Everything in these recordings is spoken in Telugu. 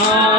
Oh.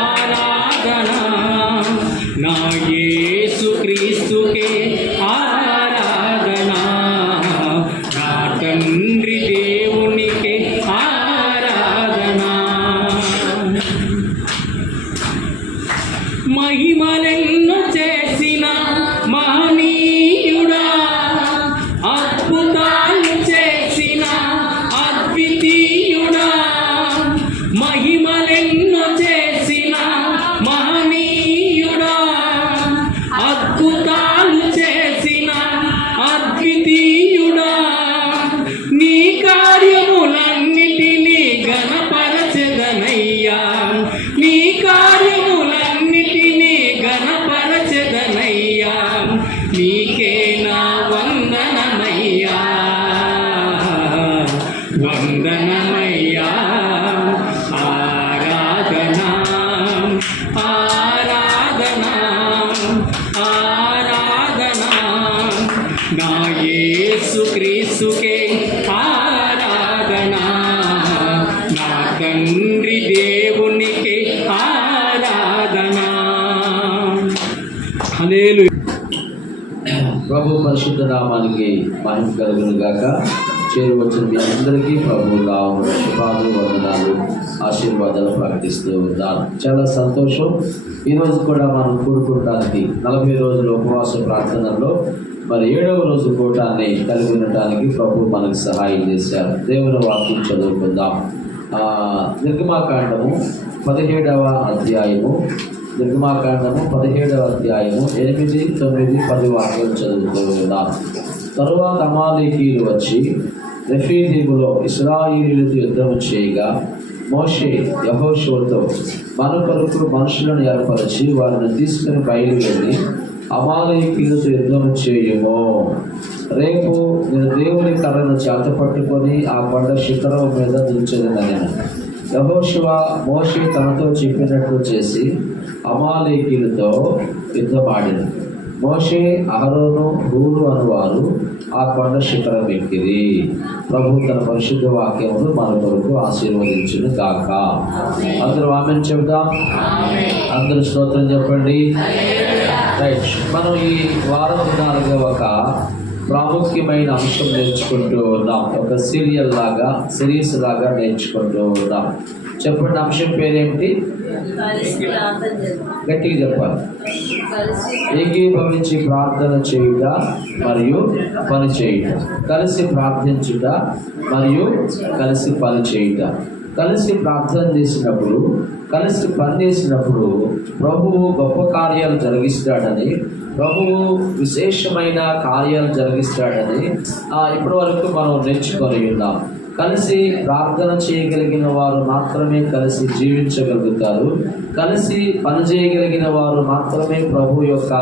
నామానికి మహిమ కలుగును గాక. చేరువచ్చిన మీ అందరికీ ప్రభు రావు శుభాలు వందనాలు ఆశీర్వాదాలు ప్రకటిస్తూ ఉన్నాను చాలా సంతోషం. ఈరోజు కూడా మనం కూడుకుంటానికి నలభై రోజుల ఉపవాస ప్రార్థనలో మరి ఏడవ రోజు కూటాన్ని కలిగి ఉండటానికి ప్రభు మనకు సహాయం చేశారు. దేవుని వాక్యం చదువుకుందాం. నిర్గమాకాండము పదిహేడవ అధ్యాయము. నిర్గమాకాండము పదిహేడవ అధ్యాయము ఎనిమిది తొమ్మిది పది వాక్యం చదువుతూ తరువాత అమాలేకీలు వచ్చి రెఫీదీములో ఇస్రాయిలీలతో యుద్ధం చేయగా మోషే యహోషువతో మన కొరకు మనుషులను ఏర్పరిచి వారిని తీసుకుని బయలువెళ్ళి అమాలయకీలతో యుద్ధం చేయము. రేపు నేను దేవుని కర్రను చేత పట్టుకొని ఆ పండ శిఖరం మీద దించదని యహోశివ మోషే తనతో చెప్పినట్లు చేసి అమాలేకీలతో యుద్ధమాడినది మోషే అహరోను హూరు అనువారు ఆ కొండ శిఖరం ఎక్కిరి ప్రభు తన పరిశుద్ధ వాక్యములు మన కొరకు ఆశీర్వదించును గాక. అందరూ ఆమె చెబుదాం అందరూ స్తోత్రం చెప్పండి. రైట్. మనం ఈ వారం ఒక ప్రాముఖ్యమైన అంశం నేర్చుకుంటూ ఉన్నాం. ఒక సీరియల్ లాగా సిరీస్ లాగా నేర్చుకుంటూ ఉన్నాం. చెప్పండి అంశం పేరేంటి? గట్టిగా చెప్పాలి. ఏకీభవించి ప్రార్థన చేయుట మరియు పని చేయుట. కలిసి ప్రార్థించుట మరియు కలిసి పని చేయుట. కలిసి ప్రార్థన చేసినప్పుడు కలిసి పనిచేసినప్పుడు ప్రభువు గొప్ప కార్యాలు జరిగిస్తాడని ప్రభువు విశేషమైన కార్యాలు జరిగిస్తాడని ఇప్పటి వరకు మనం నేర్చుకొని ఉన్నాం. కలిసి ప్రార్థన చేయగలిగిన వారు మాత్రమే కలిసి జీవించగలుగుతారు. కలిసి పని చేయగలిగిన వారు మాత్రమే ప్రభు యొక్క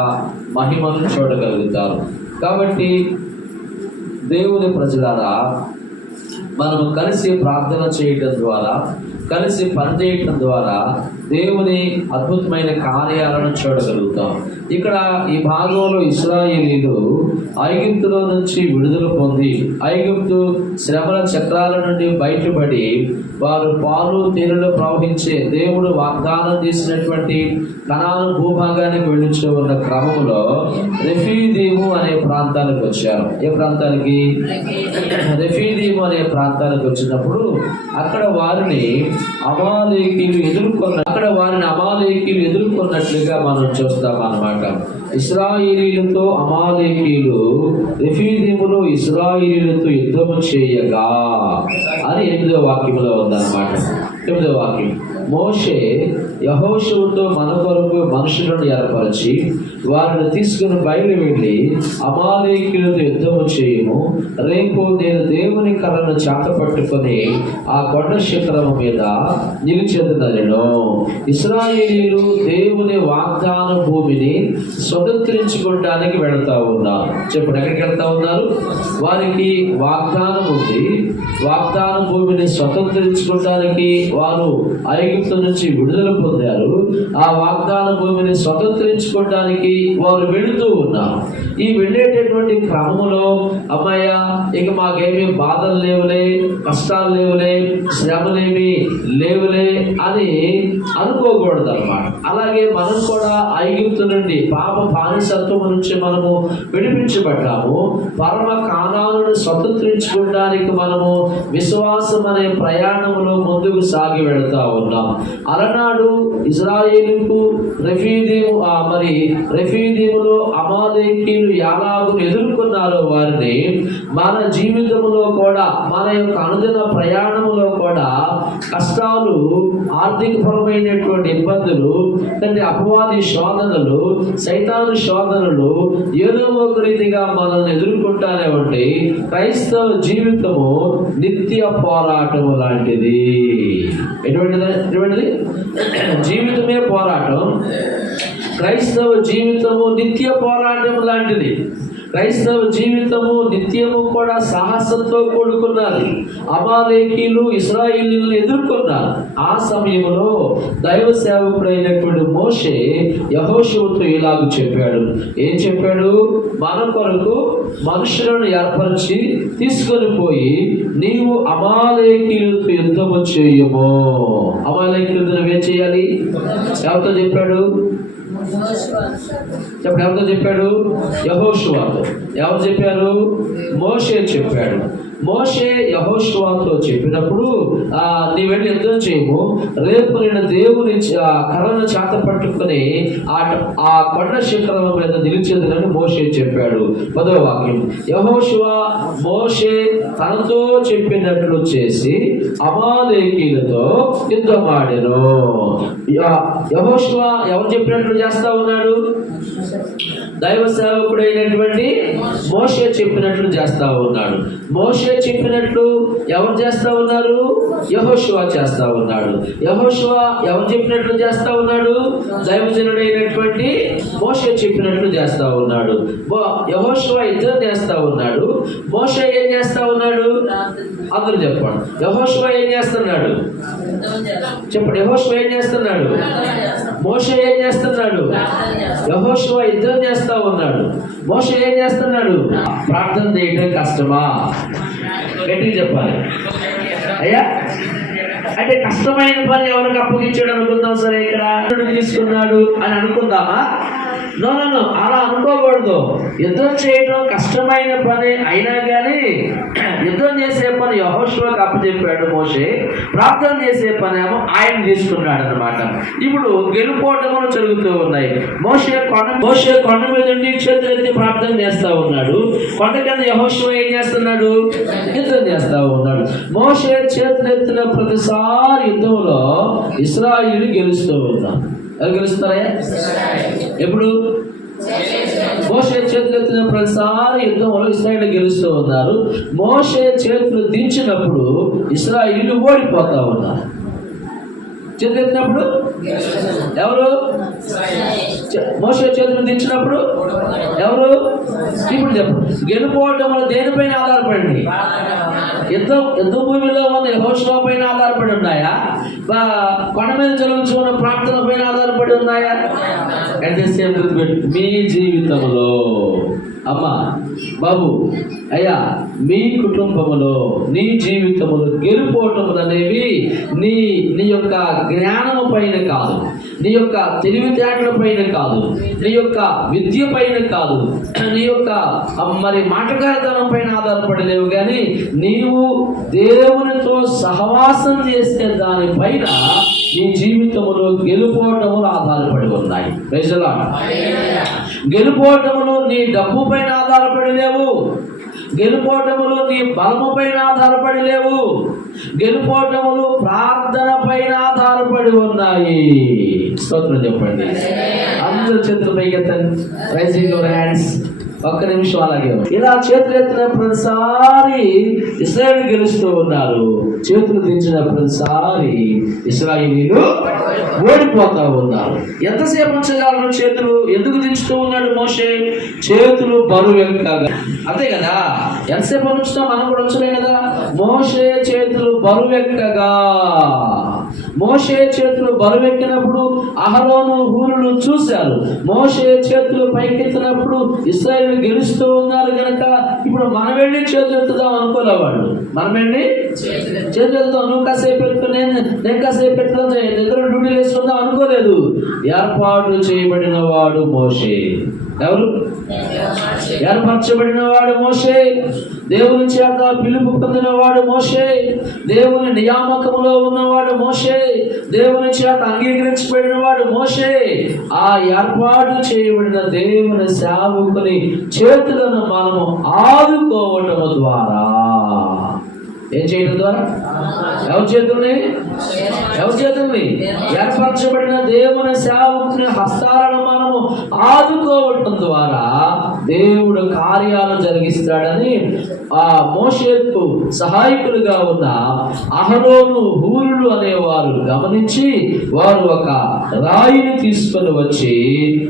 మహిమను చూడగలుగుతారు. కాబట్టి దేవుని ప్రజలారా మనము కలిసి ప్రార్థన చేయటం ద్వారా కలిసి పనిచేయటం ద్వారా దేవుని అద్భుతమైన కార్యాలను చూడగలుగుతాం. ఇక్కడ ఈ భాగంలో ఇస్రాయేలీలు ఐగుప్తులో నుంచి విడుదల పొంది ఐగుప్తు శ్రమల చక్రాల నుండి బయటపడి వారు పాలు తేనెలు ప్రవహించే దేవుడు వాగ్దానం చేసినటువంటి కణాను భూభాగానికి వెళ్ళుచూ ఉన్న క్రమంలో రెఫీదీము అనే ప్రాంతానికి వచ్చారు. ఏ ప్రాంతానికి? రెఫీదీము అనే ప్రాంతానికి వచ్చినప్పుడు అక్కడ వారిని అమాలేకీలు ఎదుర్కొన్న అక్కడ వారిని అమాలేకీలు ఎదుర్కొన్నట్లుగా మనం చూస్తాం అనమాట ఇస్రాయిలీలతో అమాలేకీలు రిఫీదిములు ఇస్రాయిలీలతో యుద్ధము చేయగా అని ఎనిమిదో వాక్యంలో ఉందన్నమాట. ఎనిమిదో వాక్యం. మోషే యహోషువుతో మన కొరకు మనుషులను ఏర్పరిచి వారిని తీసుకుని బయలు వెళ్ళి అమాలేకులతో యుద్ధము చేయము. రేపు నేను దేవుని కర్రను చాట పట్టుకొని ఆ కొండ శిఖరము మీద నిలిచెదనను. ఇస్రాయేలీలు దేవుని వాగ్దాన భూమిని స్వతంత్రించుకోవడానికి వెళతా ఉన్నారు. చెప్పండి ఎక్కడికి వెళ్తా ఉన్నారు? వారికి వాగ్దానం ఉంది. వాగ్దాన భూమిని స్వతంత్రించుకోవడానికి వారు ఐగుప్తు నుంచి విడుదల పొందారు. ఆ వాగ్దాన భూమిని స్వతంత్రించుకోవడానికి వారు వెళుతూ ఉన్నారు. ఈ వెళ్ళేటటువంటి క్రమంలో అమ్మాయ ఇక మాకేమీ బాధలు లేవులే కష్టాలు లేవులే శ్రమలేమి లేవులే అని అనుకోకూడదు అన్నమాట అలాగే మనం కూడా ఐగుప్తు నుండి పాప బానిసత్వం నుంచి మనము విడిపించబడ్డాము. పరమ కాణాలను స్వతంత్రించుకోవడానికి మనము విశ్వాసం అనే ప్రయాణంలో ముందుకు సాగి వెళ్తా ఉన్నాం. అలనాడు ఇజ్రాయేలుకు రెఫీదీము ఆ మరి రెఫీదీములో అమాలేకీలు యాలాగును ఎదుర్కొన్నారో వారిని మన జీవితంలో కూడా మన యొక్క అనుదిన ప్రయాణంలో కూడా కష్టాలు ఆర్థిక పరమైనటువంటి ఇబ్బందులు తండ్రి అపవాది శోధనలు సైతాను శోధనలు ఏదో ఒక రీతిగా మనల్ని ఎదుర్కొంటానే ఉంటే క్రైస్తవ జీవితము నిత్య పోరాటము లాంటిది. ఎటువంటిది? ఎటువంటిది? జీవితమే పోరాటం. క్రైస్తవ జీవితము నిత్య పోరాటం లాంటిది. క్రైస్తవ జీవితము నిత్యము కూడా సాహసంతో కూడుకున్నది అమాలేకీలు ఇస్రాయిలీలను ఎదుర్కొన్నారు ఆ సమయంలో దైవ సేవకుడైనటువంటి మోషే యహోశివుతో ఇలాగ చెప్పాడు. ఏం చెప్పాడు? మన కొరకు మనుషులను ఏర్పరిచి తీసుకొని పోయి నీవు అమాలేకీలతో యుద్ధము చేయము. అమాలేకీలతో ఏం చేయాలి? ఎవరితో చెప్పాడు? చెప్పండి ఎవరితో చెప్పాడు? యహోషువాతో. ఎవరు చెప్పారు? మోషే చెప్పాడు. మోషే యహోష్వాతో చెప్పినప్పుడు ఆ నీ వెళ్ళి యుద్ధం చేయము. రేపు నేను దేవుని చ- కర్రను చేత పట్టుకుని ఆ ఆ కొండ శిఖరం మీద నిలిచేదని మోషే చెప్పాడు. పదో వాక్యం. యహోష్వా మోషే తనతో చెప్పినట్లు చేసి అమాలేకీలతో యుద్ధమాడెను యహోషువ ఎవరు చెప్పినట్లు చేస్తా ఉన్నాడు? దైవ సేవకుడైనటువంటి మోషే చెప్పినట్లు చేస్తా ఉన్నాడు. మోషే చెప్పినట్లు ఎవరు చేస్తా ఉన్నారు? యహోశివ చేస్తా ఉన్నాడు. యహోశివ ఎవరు చెప్పినట్లు చేస్తా ఉన్నాడు? దైవజనుడైనటువంటి మోషే చెప్పినట్లు చేస్తా ఉన్నాడు. యహోశివ ఇద్దరు చేస్తా ఉన్నాడు. మోషే ఏం చేస్తా ఉన్నాడు? అందరూ చెప్పండి. యహోశివ ఏం చేస్తున్నాడు? చెప్పండి. యహోశివ ఏం చేస్తున్నాడు? మోషే ఏం చేస్తున్నాడు? యహోశివ యుద్ధం చేస్తా ఉన్నాడు. మోషే ఏం చేస్తున్నాడు? ప్రార్థన చేయడం కష్టమా? గట్టిగా చెప్పాలి. అయ్యా అంటే కష్టమైన పని ఎవరికి అప్పగించాడు అనుకుందాం సరే ఇక్కడ? తీసుకున్నాడు అని అనుకుందామా? నో నో అలా అనుకోకూడదు. యుద్ధం చేయడం కష్టమైన పని అయినా కానీ యుద్ధం చేసే పని యహోశివకు అప్పచెప్పాడు మోషే. ప్రార్థన చేసే పని ఏమో ఆయన తీసుకున్నాడు అనమాట ఇప్పుడు గెలుపోటములు జరుగుతూ ఉన్నాయి. మోషే కొండ మోషే కొండ మీద ఉండి చేతులు ఎత్తి ప్రార్థన చేస్తా ఉన్నాడు. కొండ కింద యహోశివ ఏం చేస్తున్నాడు? యుద్ధం చేస్తా ఉన్నాడు. మోషే చేతులు ఎత్తిన ప్రతిసారి యుద్ధంలో ఇస్రాయిలు గెలుస్తూ ఎవరు గెలుస్తారా ఎప్పుడు? మోషే చేతులు ఎత్తిన ప్రతిసారి యుద్ధంలో ఇస్రాయిల్ గెలుస్తూ ఉన్నారు. మోషే చేతులు దించినప్పుడు ఇస్రాయిలు ఓడిపోతా ఉన్నారు. చేతులు ఎత్తినప్పుడు ఎవరు? చే- చేతులు దించినప్పుడు? ఎవరు? ఇప్పుడు చెప్పు. గెలుపోవటం వల్ల దేనిపైన ఆధారపడింది? యుద్ధం యుద్ధ భూమిలో ఉన్న యెహోషువ పైన ఆధారపడి ఉన్నాయా? కొండ మీద జరుగుతున్న ప్రార్థన పైన ఆధారపడి ఉన్నాయా? అట్ ద సేమ్ మీ జీవితంలో అమ్మా బాబు అయ్యా మీ కుటుంబములో నీ జీవితములో గెలుపోవటములు అనేవి నీ నీ యొక్క జ్ఞానము పైన కాదు. నీ యొక్క తెలివితేటల పైన కాదు. నీ యొక్క విద్య పైన కాదు. నీ యొక్క మరి మరి మాటకారితనం పైన ఆధారపడలేవు కానీ నీవు దేవునితో సహవాసం చేసే దానిపైన నీ జీవితంలో గెలుపోవటములు ఆధారపడి ఉన్నాయి. ప్రజలా గెలుపోవటములు నీ డబ్బు పైన ఆధారపడి లేవు. గెలుపోవటములు నీ బలము పైన ఆధారపడి లేవు. గెలుపోవటములు ప్రార్థన పైన ఆధారపడి ఉన్నాయి. స్తోత్రం చెప్పండి. అందరూ చేతులు పైకెత్తండి. రైజింగ్ యువర్ హ్యాండ్స్ ఒక్క నిమిషం అలాగే ఇలా చేతులు ఎత్తిన ప్రతిసారి ఇస్రాయల్ గెలుస్తూ ఉన్నారు. చేతులు దించిన ప్రతిసారి ఇస్రాయేలీలు ఓడిపోతా ఉన్నారు. ఎంతసేపు ఉంచగలరు చేతులు? ఎందుకు దించుతూ ఉన్నాడు మోషే? చేతులు బరువు ఎక్కగా అంతే కదా? ఎంతసేపు ఉంచుతాం? మనం కూడా ఉంచలే కదా? మోషే చేతులు బరువు ఎక్కగా. మోషే చేతులు బరువెక్కినప్పుడు అహరోను హూరులు చూశారు. మోషే చేతులు పైకెత్తినప్పుడు ఇస్రాయల్ గెలుస్తూ ఉన్నారు కనుక ఇప్పుడు మనం వెళ్ళి చేతులు అనుకోలే వాళ్ళు మనం వెళ్ళి చేతులు నువ్వు కాసేపు పెట్టుకుని నేను నేను కాసేపు పెట్టుకుందాం ఇద్దరు డ్యూటీలు వేసుకుందాం అనుకోలేదు. ఏర్పాటు చేయబడిన వాడు మోషే. ఎవరు? ఏర్పరచబడిన వాడు మోషే. దేవుని చేత పిలుపు పొందిన వాడు మోషే. దేవుని నియామకములో ఉన్నవాడు మోషే. దేవుని చేత అంగీకరించబడిన వాడు మోషే. ఆ ఏర్పాటు చేయబడిన దేవుని సేవకుని చేతులను మనము ఆదుకోవటం ద్వారా. ఏం చేయడం ద్వారా? ఎవరి చేతుల్ని? ఎవరి చేతుల్ని? ఏర్పరచబడిన దేవుని సేవకుని హస్తాలను ఆదుకోవటం ద్వారా దేవుడు కార్యాలు జరిగిస్తాడని ఆ మోషేకు సహాయకులుగా ఉన్న అహరోను హూరులు అనేవారు గమనించి వారు ఒక రాయిని తీసుకొని వచ్చి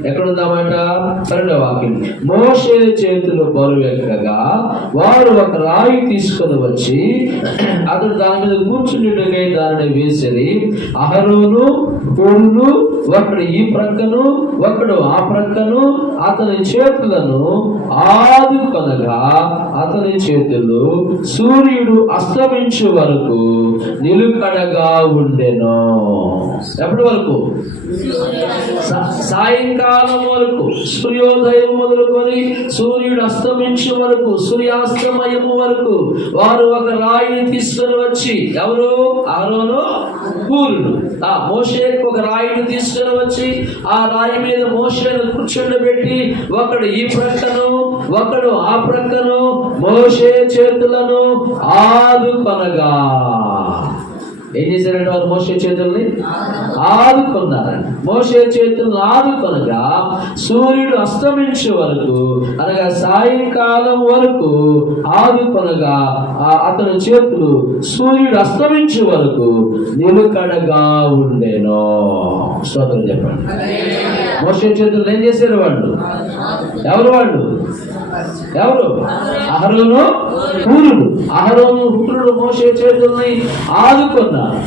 ఎక్కడుందామంట? రెండో వాక్యం. మోషే చేతులు బరువెక్కగా వారు ఒక రాయి తీసుకొని వచ్చి అతడు దాని మీద కూర్చుని దానిని వేసేది అహరోను హూరులు ఒకడు ఈ ప్రక్కను ఒకడు ఆ ప్రక్కను అతని చేతులను ఆదుకొనగా అతని చేతులు సూర్యుడు అస్తమించు వరకు నిలుకడగా ఉండెను. ఎప్పటి వరకు? సాయంకాలం వరకు సూర్యోదయం మొదలుకొని సూర్యుడు అస్తమించే వరకు సూర్యాస్తమయం వరకు వారు ఒక రాయిని తీసుకొని వచ్చి ఎవరు? ఆరోను? కూరుడు ఆ మోషేకు ఒక రాయిని తీసుకుని వచ్చి ఆ రాయి మీద మోషేను కూర్చుండబెట్టి ఒకడు ఈ ప్రక్కను ఒకడు ఆ ప్రక్కను మోషే చేతులను ఆదుకొనగా. ఏం చేశారంటే వారు మోసే చేతుల్ని ఆదుకున్నారండి మోసే చేతులను ఆదుకొనగా సూర్యుడు అస్తమించే వరకు అనగా సాయంకాలం వరకు ఆదుకొనగా ఆ అతని చేతులు సూర్యుడు అస్తమించే వరకు నిలుకడగా ఉండేనో. స్తోత్రం చెప్పండి. మోసే చేతులు ఏం చేశారు వాళ్ళు? ఎవరు వాళ్ళు? ఎవరు? అహరోను హూరుడు. అహరోను మోసే చేతుల్ని ఆదుకున్నారు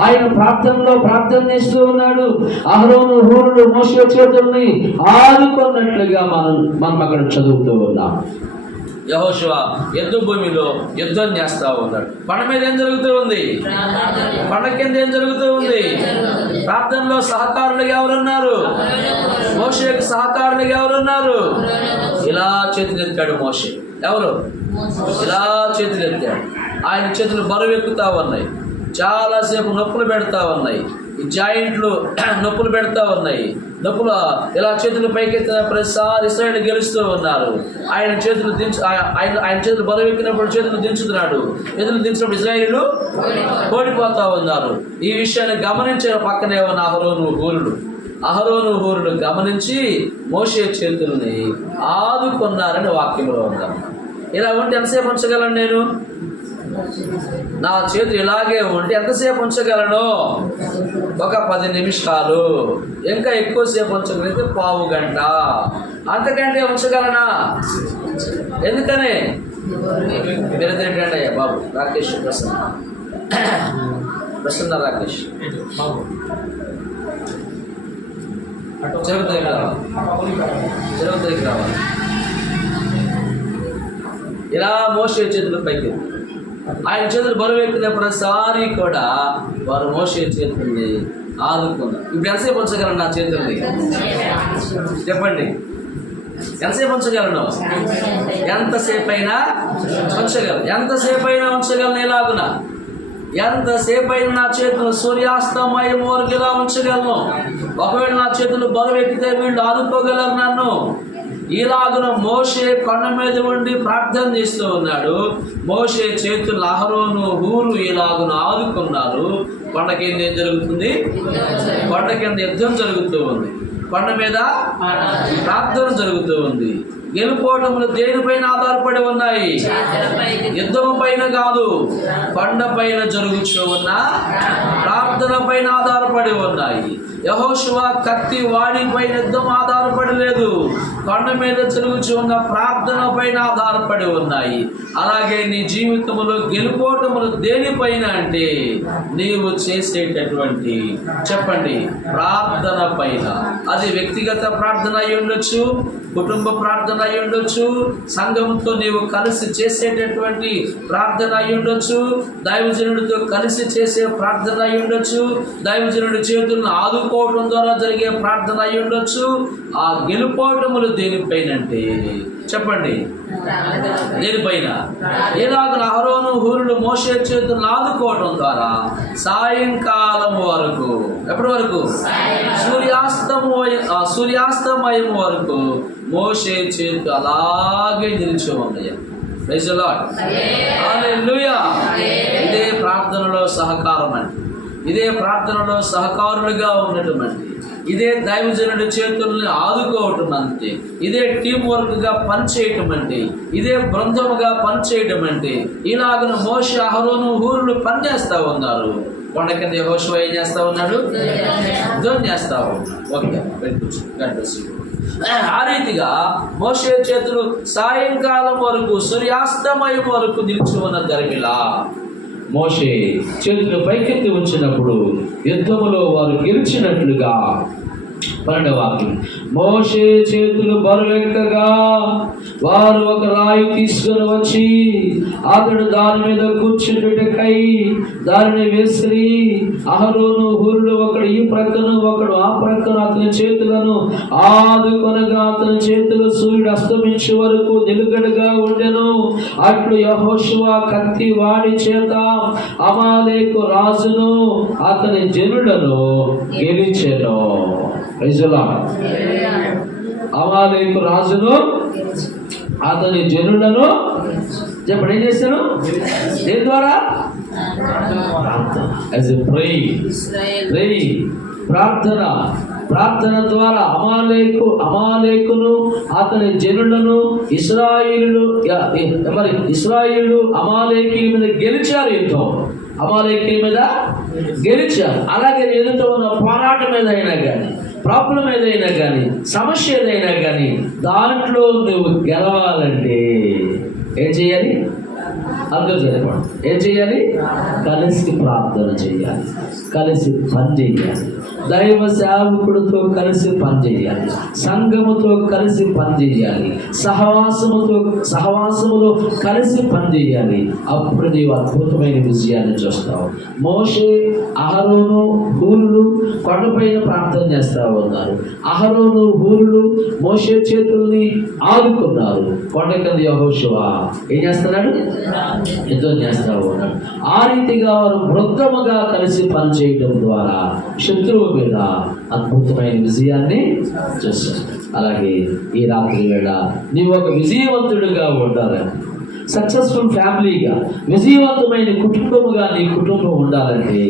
ఆయన ప్రార్థనలో ప్రార్థన చేస్తూ ఉన్నాడు. అహరోను హూరుడు మోసే చేతుల్ని ఆదుకున్నట్లుగా మనం మనం అక్కడ చదువుతూ ఉన్నాం. యహోశివ యుద్ధ భూమిలో యుద్ధం చేస్తా ఉన్నాడు. పండ మీద ఏం జరుగుతూ ఉంది? పండగ కింద ఏం జరుగుతూ ఉంది? ప్రార్థనలో సహకారులుగా ఎవరున్నారు? మోషేకు సహకారులుగా ఎవరున్నారు? ఇలా చేతులెత్తాడు మోషే. ఎవరు? ఇలా చేతులెత్తాడు ఆయన చేతులు బరువు ఎక్కుతా ఉన్నాయి. చాలాసేపు నొప్పులు పెడతా ఉన్నాయి. జాయింట్లు నొప్పులు పెడతా ఉన్నాయి. నొప్పులు ఇలా చేతులు పైకెత్తిన ప్రతిసారి ఇస్రాయల్ గెలుస్తూ ఉన్నారు. ఆయన చేతులు దించు ఆయన ఆయన చేతులు బలవెక్కినప్పుడు ఎక్కినప్పుడు చేతులు దించుతున్నాడు. చేతులు దించినప్పుడు ఇజ్రాయిలు ఓడిపోతూ ఉన్నారు. ఈ విషయాన్ని గమనించిన పక్కనే ఉన్న అహరోను హూరుడు. అహరోను హూరుడు గమనించి మోసే చేతుల్ని ఆదుకున్నారని వాక్యంలో ఉందాం. ఇలా ఉంటే ఎంతసేపు ఉంచగలను నేను? నా చేతులు ఇలాగే ఉంటే ఎంతసేపు ఉంచగలను? ఒక పది నిమిషాలు. ఇంకా ఎక్కువసేపు ఉంచగలిగితే పావు గంట. అంతకంటే ఉంచగలనా? ఎందుకని? మీరు ఏంటండి అయ్యా బాబు రాకేష్ ప్రసన్న. ప్రసన్న రాకేష్. చెరుకు దగ్గర రావాలి. దగ్గర ఇలా మోసే చేతులు పైకి ఆయన చేతులు బరువు ఎక్కిన ప్రతిసారి కూడా వారు మోసే చేతుల్ని ఆదుకున్నారు. ఇప్పుడు ఎంతసేపు ఉంచగలను నా చేతుల్ని? చెప్పండి. ఎంతసేపు ఉంచగలను? ఎంతసేపు అయినా ఉంచగలను. ఎంతసేపు అయినా ఉంచగలను ఎలాగునా? ఎంతసేపు అయినా నా చేతులు సూర్యాస్తమయం వరకు ఇలా ఉంచగలను. ఒకవేళ నా చేతులు బరువు ఎక్కితే వీళ్ళు ఆదుకోగలరు నన్ను. ఇలాగున మోషే కొండ మీద ఉండి ప్రార్థన చేస్తూ ఉన్నాడు. మోషే చేతులు అహరోను ఊరు ఇలాగున ఆదుకున్నారు. కొండ కింద ఏం జరుగుతుంది? కొండ కింద యుద్ధం జరుగుతూ ఉంది. కొండ మీద ప్రార్థన జరుగుతూ ఉంది. గెలుపోవటములు దేనిపైన ఆధారపడి ఉన్నాయి? యుద్ధము పైన కాదు కొండ పైన జరుగుతూ ఉన్న ప్రార్థన పైన ఆధారపడి ఉన్నాయి. యహోశివ కత్తి వాడిపై యుద్ధం ఆధారపడి లేదు. కొండ మీద జరుగుతూ ఉన్న ప్రార్థన పైన ఆధారపడి ఉన్నాయి. అలాగే నీ జీవితంలో గెలుపోవటములు దేనిపైన అంటే నీవు చేసేటటువంటి చెప్పండి ప్రార్థన పైన అది వ్యక్తిగత ప్రార్థన అయి ఉండొచ్చు కుటుంబ ప్రార్థన అయి ఉండొచ్చు. సంఘంతో నీవు కలిసి చేసేటటువంటి ప్రార్థన అయి ఉండొచ్చు. దైవజనుడితో కలిసి చేసే ప్రార్థన అయి ఉండొచ్చు. దైవజనుడి చేతులను ఆదుకోవటం ద్వారా జరిగే ప్రార్థన అయి ఉండొచ్చు. ఆ గెలుపోవటములు దేనిపైనంటే చెప్పండి. దేనిపైన ఇలాగ అహరోను హూరుడు మోసే చేతులను ఆదుకోవటం ద్వారా సాయంకాలం వరకు ఎప్పటి వరకు? సూర్యాస్తము ఆ సూర్యాస్తమయం వరకు మోసే చేతు అలాగే నిలిచి ఉన్నాయి. ఇదే ప్రార్థనలో సహకారం అండి. ఇదే ప్రార్థనలో సహకారులుగా ఉన్నటువంటి ఇదే దైవజనుడి చేతుల్ని ఆదుకోవటం అంతే ఇదే టీం వర్క్గా పనిచేయటం అంటే ఇదే బృందముగా పనిచేయటం అంటే ఇలాగను మోష అహరోను ఊరులు పనిచేస్తూ ఉన్నారు. కొండ కింద యెహోషువ ఏం చేస్తా ఉన్నాడు? యుద్ధం చేస్తా ఉన్నాడు. ఓకే ఆ రీతిగా మోసే చేతులు సాయంకాలం వరకు సూర్యాస్తమయం వరకు నిలిచి ఉన్న ధర్మిలా మోషే చేతులు పైకెత్తి ఉంచినప్పుడు యుద్ధములో వారు గెలిచినట్లుగా పన్నెండవ వాక్యం. మోషే చేతులు బరువెక్కగా వారు ఒక రాయి తీసుకుని వచ్చి అతడు దాని మీద కూర్చుండుటకై దానిని వేసిరి అహరోను హురుడు ఒకడు ఈ ప్రక్కను ఒకడు ఆ ప్రక్కన అతని చేతులను ఆదుకొనగా అతని చేతులు సూర్యుడు అస్తమించే వరకు నిలుగడగా ఉండెను. అట్లు యహోశివ కత్తి వాడి చేత అమాలేకు రాజును అతని జనులను గెలిచెను. అమాలేకు రాజును అతని జనులను చెప్పండి ఏం చేశాను దేని ద్వారా? ప్రార్థన. ప్రార్థన ద్వారా అమాలేకు అమాలేకును అతని జనులను ఇస్రాయిలు మరి ఇస్రాయిలు అమాలేకి మీద గెలిచారు యుద్ధం అమాలేకి మీద గెలిచారు. అలాగే ఎదుట ఉన్న పోరాటం ఏదైనా కానీ. ప్రాబ్లం ఏదైనా కానీ సమస్య ఏదైనా కానీ దాంట్లో నువ్వు గెలవాలంటే ఏం చేయాలి? అర్థం చదవండి ఏం చేయాలి? కలిసి ప్రార్థన చేయాలి. కలిసి పని చేయాలి. దైవ సేవకుడితో కలిసి పనిచేయాలి. సంఘముతో కలిసి పనిచేయాలి. సహవాసముతో సహవాసములో కలిసి పనిచేయాలి. అప్పుడు నీవు అద్భుతమైన విజయాన్ని చూస్తావు. మోషే అహరోను హూరులు కొండపైన ప్రార్థన చేస్తా ఉన్నారు అహరోను హూరులు మోషే చేతుల్ని ఆదుకున్నారు. కొండ కింద యెహోషువ ఏం చేస్తున్నాడు? యుద్ధం చేస్తా ఉన్నాడు ఆ రీతిగా వారు వృద్ధముగా కలిసి పనిచేయడం ద్వారా శత్రువు మీద అద్భుతమైన విజయాన్ని చూస్తారు అలాగే ఈ రాత్రి వేళ నీవు ఒక విజయవంతుడిగా ఉండాలని సక్సెస్ఫుల్ ఫ్యామిలీగా విజయవంతమైన కుటుంబముగా నీ కుటుంబం ఉండాలంటే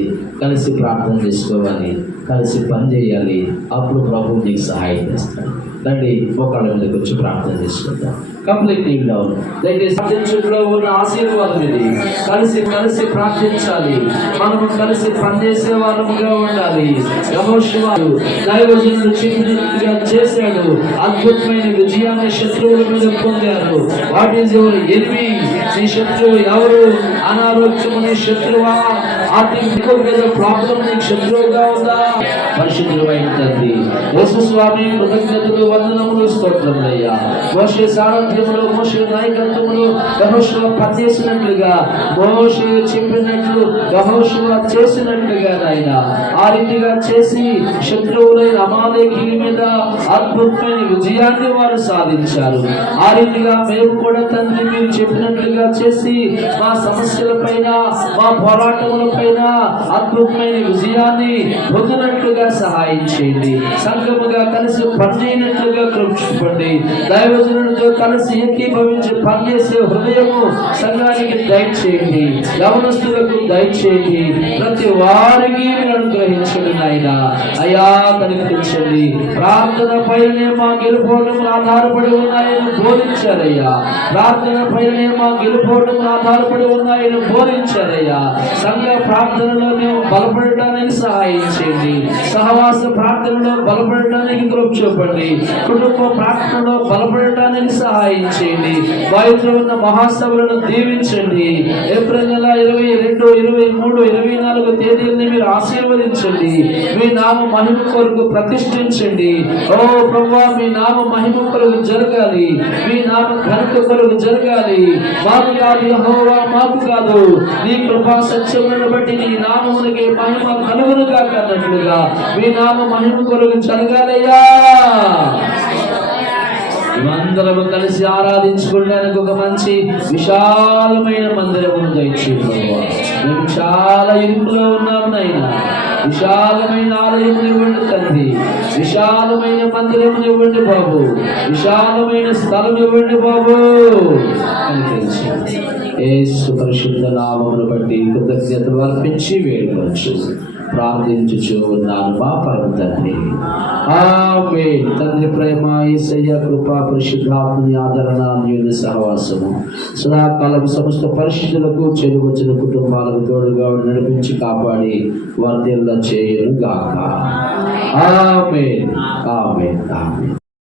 కలిసి ప్రార్థన చేసుకోవాలి. కలిసి పనిచేయాలి. అప్పుడు ప్రభు నీకు సహాయం చేస్తాడు. తండ్రి ఒకళ్ళ మీద వచ్చి ప్రార్థన చేసుకుంటాం కంప్లీట్లీ డౌన్ దయచేసి ప్రార్థించడంలో ఉన్న ఆశీర్వాదం ఇది. కలిసి కలిసి ప్రార్థించాలి. మనము కలిసి పనిచేసే వాళ్ళముగా ఉండాలి. యహోషువాడు దైవజనులు చెప్పినట్టుగా చేశాడు. అద్భుతమైన విజయాన్ని శత్రువుల మీద పొందారు. వాట్ ఈజ్ యువర్ ఎనిమి నీ శత్రువు ఎవరు? అనారోగ్యమనే శత్రువా? ఆర్థిక మీద ప్రాబ్లం నీకు శత్రువుగా ఉందా? పరిశుద్ధమైన తండ్రి యేసు స్వామి కృతజ్ఞతలు వందనములు స్తోత్రములయ్యా. మోషే సారథ్యములు మోషే నాయకత్వములు యహోషువ పనిచేసినట్లుగా మోషే చెప్పినట్లు యహోషువ చేసినట్లుగా నాయన. ఆ రీతిగా చేసి శత్రువులైన అమాలేకీల మీద అద్భుతమైన విజయాన్ని వారు సాధించారు. ఆ రీతిగా మేము కూడా తండ్రి మీరు చెప్పినట్లుగా చేసి మా సమస్యలపైన మా పోరాటములపైన అద్భుతమైన విజయాన్ని పొందినట్లుగా సహాయం చేయండి. సంఘముగా కలిసి పనిచేయనట్లుగా కృషిపండి దైవజనులతో కలిసి ఏకీభవించి పనిచేసే హృదయము సంఘానికి దయచేయండి. యవనస్తులకు దయచేయండి. ప్రతి వారికి మీరు అనుగ్రహించండి నాయన. అయా కనిపించండి ప్రార్థన పైనే మా గెలుపోవడం ఆధారపడి ఉన్నాయని బోధించారయ్యా. ప్రార్థన పైనే మా గెలుపోవడం ఆధారపడి ఉన్నాయని బోధించారయ్యా. సంఘ ప్రార్థనలో మేము బలపడటానికి సహాయం చేయండి సహవాస ప్రార్థనలో బలపడటానికి గ్రూప్ చూపండి. కుటుంబ ప్రార్థనలో బలపడటానికి సహాయం చేయండి వాయులో ఉన్న మహాసభలను దీవించండి. ఏప్రిల్ నెల ఇరవై రెండు ఇరవై మూడు ఇరవై నాలుగు తేదీలని మీరు ఆశీర్వదించండి. మీ నామ మహిమ కొరకు ప్రతిష్ఠించండి. ఓ ప్రభా మీ నామ మహిమ కొరకు జరగాలి. మీ నామ ఘనత కొరకు జరగాలి. మా కాదు మాకు కాదు. నీ కృపా సత్యములను బట్టి నీ మహిమ కలుగునుగా కన్నట్లుగా మీ నామ మహిమ కొరకు జరగాలయ్యా మేమందరము కలిసి ఆరాధించుకోవడానికి ఒక మంచి విశాలమైన మందిరమును దయచేయండి. మేము చాలా ఇరుకులో ఉన్నాము నాయన. విశాలమైన ఆలయములు ఇవ్వండి తండ్రి. విశాలమైన మందిరములు ఇవ్వండి బాబు. విశాలమైన స్థలం ఇవ్వండి బాబు. అని తెలిసి ఏ సుపరిశుద్ధ నామమును బట్టి కృతజ్ఞతలు అర్పించి వేడుకోవచ్చు ప్రార్థించుచు ఉన్నాను. మా పరమ తండ్రి. ఆమె తండ్రి ప్రేమ ఈసయ్య కృప పరిశుద్ధాత్మని ఆదరణ అన్యోన్య సహవాసము. సదాకాలం సమస్త పరిస్థితులకు చెరువచ్చిన కుటుంబాలకు తోడుగా నడిపించి కాపాడి వర్ధిల్ల చేయను గాక ఆమె ఆమె ఆమె